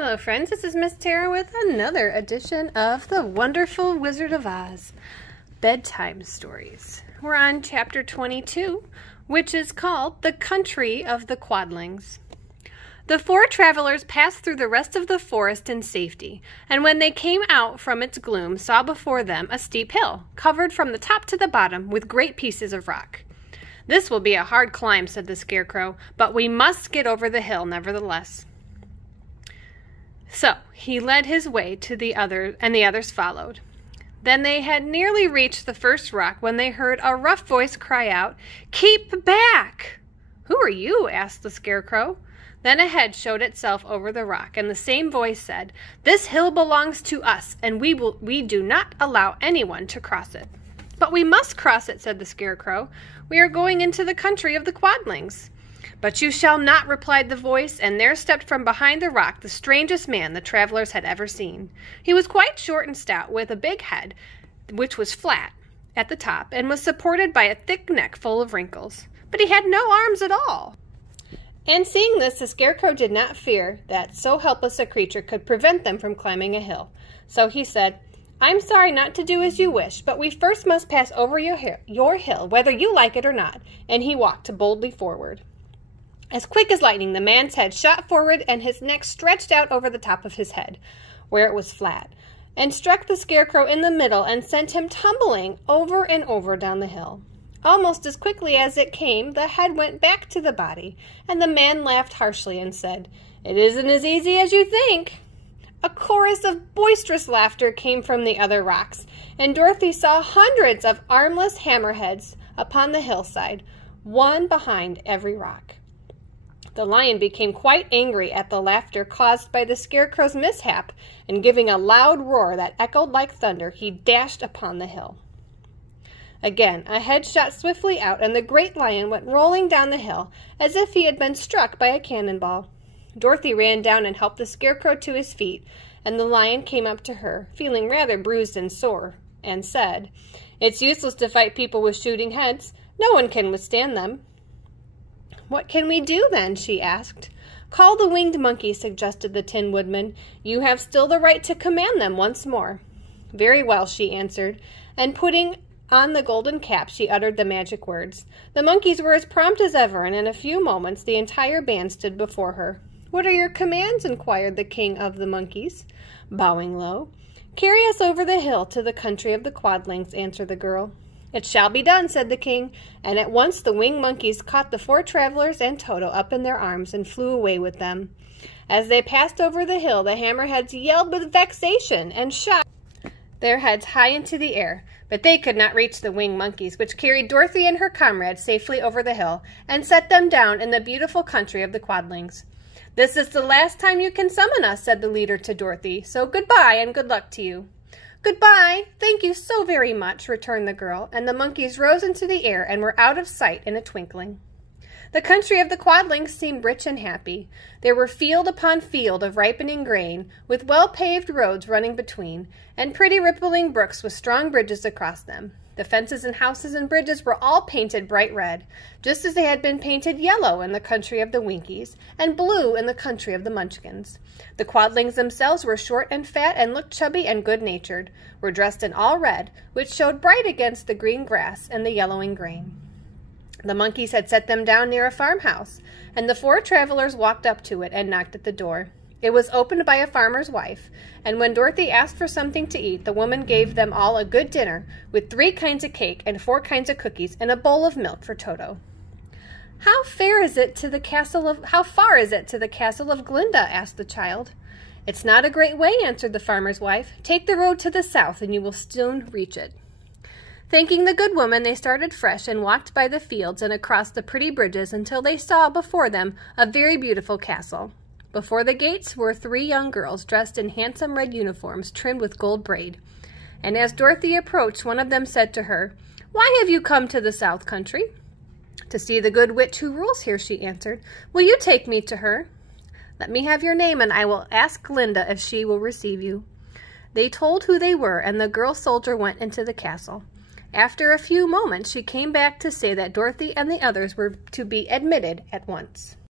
Hello friends, this is Miss Tara with another edition of the Wonderful Wizard of Oz Bedtime Stories. We're on chapter 22, which is called The Country of the Quadlings. The four travelers passed through the rest of the forest in safety, and when they came out from its gloom, saw before them a steep hill, covered from the top to the bottom with great pieces of rock. "This will be a hard climb," said the Scarecrow, "but we must get over the hill nevertheless." So he led his way to the other, and the others followed. Then they had nearly reached the first rock when they heard a rough voice cry out, "Keep back!" "Who are you?" asked the Scarecrow. Then a head showed itself over the rock, and the same voice said, "This hill belongs to us, and we do not allow anyone to cross it." "But we must cross it," said the Scarecrow. "We are going into the country of the Quadlings." "But you shall not," replied the voice, and there stepped from behind the rock the strangest man the travelers had ever seen. He was quite short and stout, with a big head, which was flat at the top, and was supported by a thick neck full of wrinkles. But he had no arms at all. And seeing this, the Scarecrow did not fear that so helpless a creature could prevent them from climbing a hill. So he said, "I'm sorry not to do as you wish, but we first must pass over your hill, whether you like it or not." And he walked boldly forward. As quick as lightning, the man's head shot forward and his neck stretched out over the top of his head, where it was flat, and struck the Scarecrow in the middle and sent him tumbling over and over down the hill. Almost as quickly as it came, the head went back to the body, and the man laughed harshly and said, "It isn't as easy as you think." A chorus of boisterous laughter came from the other rocks, and Dorothy saw hundreds of armless hammerheads upon the hillside, one behind every rock. The lion became quite angry at the laughter caused by the Scarecrow's mishap, and giving a loud roar that echoed like thunder, he dashed upon the hill. Again, a head shot swiftly out, and the great lion went rolling down the hill as if he had been struck by a cannonball. Dorothy ran down and helped the Scarecrow to his feet, and the lion came up to her, feeling rather bruised and sore, and said, "It's useless to fight people with shooting heads. No one can withstand them." "What can we do, then?" she asked. "Call the winged monkeys," suggested the Tin Woodman. "You have still the right to command them once more." "Very well," she answered, and putting on the golden cap, she uttered the magic words. The monkeys were as prompt as ever, and in a few moments the entire band stood before her. "What are your commands?" inquired the King of the Monkeys, bowing low. "Carry us over the hill to the country of the Quadlings," answered the girl. "It shall be done," said the king, and at once the winged monkeys caught the four travelers and Toto up in their arms and flew away with them. As they passed over the hill, the hammerheads yelled with vexation and shot their heads high into the air, but they could not reach the winged monkeys, which carried Dorothy and her comrades safely over the hill and set them down in the beautiful country of the Quadlings. "This is the last time you can summon us," said the leader to Dorothy, "so goodbye and good luck to you." "Goodbye. Thank you so very much," returned the girl, and the monkeys rose into the air and were out of sight in a twinkling. The country of the Quadlings seemed rich and happy. There were field upon field of ripening grain, with well-paved roads running between, and pretty rippling brooks with strong bridges across them. The fences and houses and bridges were all painted bright red, just as they had been painted yellow in the country of the Winkies, and blue in the country of the Munchkins. The Quadlings themselves were short and fat, and looked chubby and good-natured, were dressed in all red, which showed bright against the green grass and the yellowing grain. The monkeys had set them down near a farmhouse, and the four travelers walked up to it and knocked at the door. It was opened by a farmer's wife, and when Dorothy asked for something to eat, the woman gave them all a good dinner, with 3 kinds of cake and 4 kinds of cookies and a bowl of milk for Toto. How far is it to the castle of Glinda?" asked the child. "It's not a great way," answered the farmer's wife. "Take the road to the south, and you will soon reach it." Thanking the good woman, they started fresh and walked by the fields and across the pretty bridges until they saw before them a very beautiful castle. Before the gates were 3 young girls dressed in handsome red uniforms trimmed with gold braid. And as Dorothy approached, one of them said to her, "Why have you come to the South Country?" "To see the good witch who rules here," she answered. "Will you take me to her?" "Let me have your name, and I will ask Glinda if she will receive you." They told who they were, and the girl soldier went into the castle. After a few moments, she came back to say that Dorothy and the others were to be admitted at once.